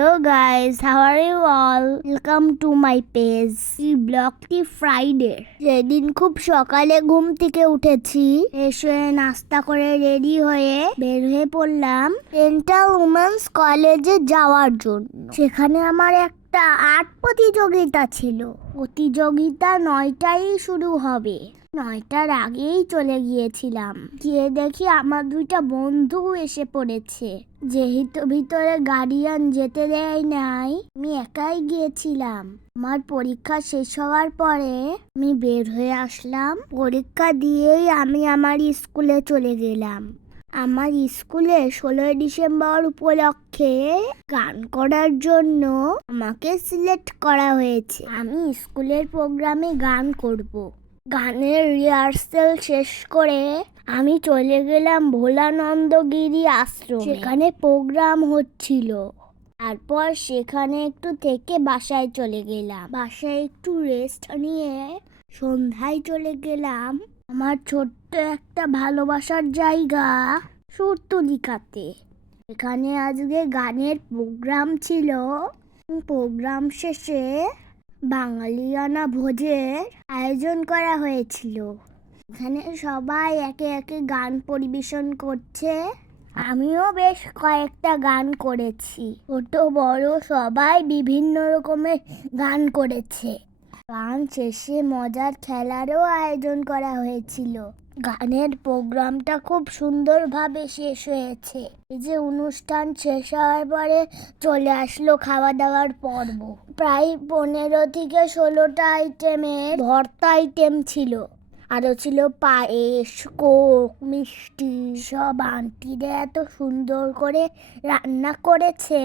Hello guys, how are you all? Welcome to my page. এই ব্লগটি Friday. সেদিন খুব সকালে ঘুম থেকে উঠেছি, এসে নাস্তা করে রেডি হয়ে বের হয়ে পড়লাম ডেন্টাল উমেন্স কলেজে যাওয়ার জন্য। সেখানে আমার একটা আর্ট প্রতিযোগিতা ছিল। প্রতিযোগিতা 9টায় শুরু হবে। 9টার আগেই চলে গিয়েছিলাম, গিয়ে দেখি আমার দুইটা বন্ধু এসে পড়েছে। যেহেতু ভিতরে গার্ডিয়ান যেতে দেয় নাই, আমি একাই গিয়েছিলাম। আমার পরীক্ষা শেষ হওয়ার পরে আমি বের হয়ে আসলাম। পরীক্ষা দিয়েই আমি আমার স্কুলে চলে গেলাম। আমার স্কুলে 16 ডিসেম্বর উপলক্ষে গান করার জন্য আমাকে সিলেক্ট করা হয়েছে। আমি স্কুলের প্রোগ্রামে গান করব। গানের রিহার্সেল শেষ করে আমি চলে গেলাম ভোলানন্দগিরি আশ্রমে। সেখানে প্রোগ্রাম হচ্ছিল। তারপর সেখানে একটু থেকে বাসায় চলে গেলাম। বাসায় একটু রেস্ট নিয়ে সন্ধ্যায় চলে গেলাম আমার ছোট্ট একটা ভালোবাসার জায়গা সুরতুলিকাতে। এখানে আজকে গানের প্রোগ্রাম ছিল। প্রোগ্রাম শেষে বাঙালিয়ানা ভোজের আয়োজন করা হয়েছিল। এখানে সবাই একে একে গান পরিবেশন করছে। আমিও বেশ কয়েকটা গান করেছি। ছোট বড় সবাই বিভিন্ন রকমের গান করেছে। গান শেষে মজার খেলারও আয়োজন করা হয়েছিল। গানের প্রোগ্রামটা খুব সুন্দরভাবে শেষ হয়েছে। এই যে অনুষ্ঠান শেষ হওয়ার পরে চলে আসলো খাওয়া দাওয়ার পর্ব। প্রায় 15 থেকে 16টা আইটেমের ভর্তা আইটেম ছিল। আরও ছিল পায়েস, কোক, মিষ্টি। সব আন্টিরা এত সুন্দর করে রান্না করেছে,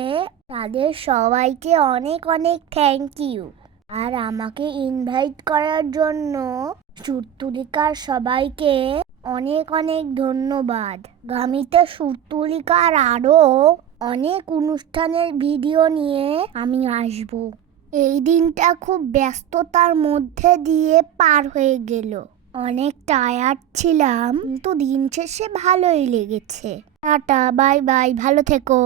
তাদের সবাইকে অনেক অনেক থ্যাংক ইউ। আর আমাকে ইনভাইট করার জন্য সুরতুলিকার সবাইকে অনেক অনেক ধন্যবাদ। আগামীতে সুরতুলিকার আরও অনেক অনুষ্ঠানের ভিডিও নিয়ে আমি আসব। এই দিনটা খুব ব্যস্ততার মধ্যে দিয়ে পার হয়ে গেল। অনেক টায়ার্ড ছিলাম, কিন্তু দিন শেষে ভালোই লেগেছে। টাটা, বাই বাই, ভালো থেকো।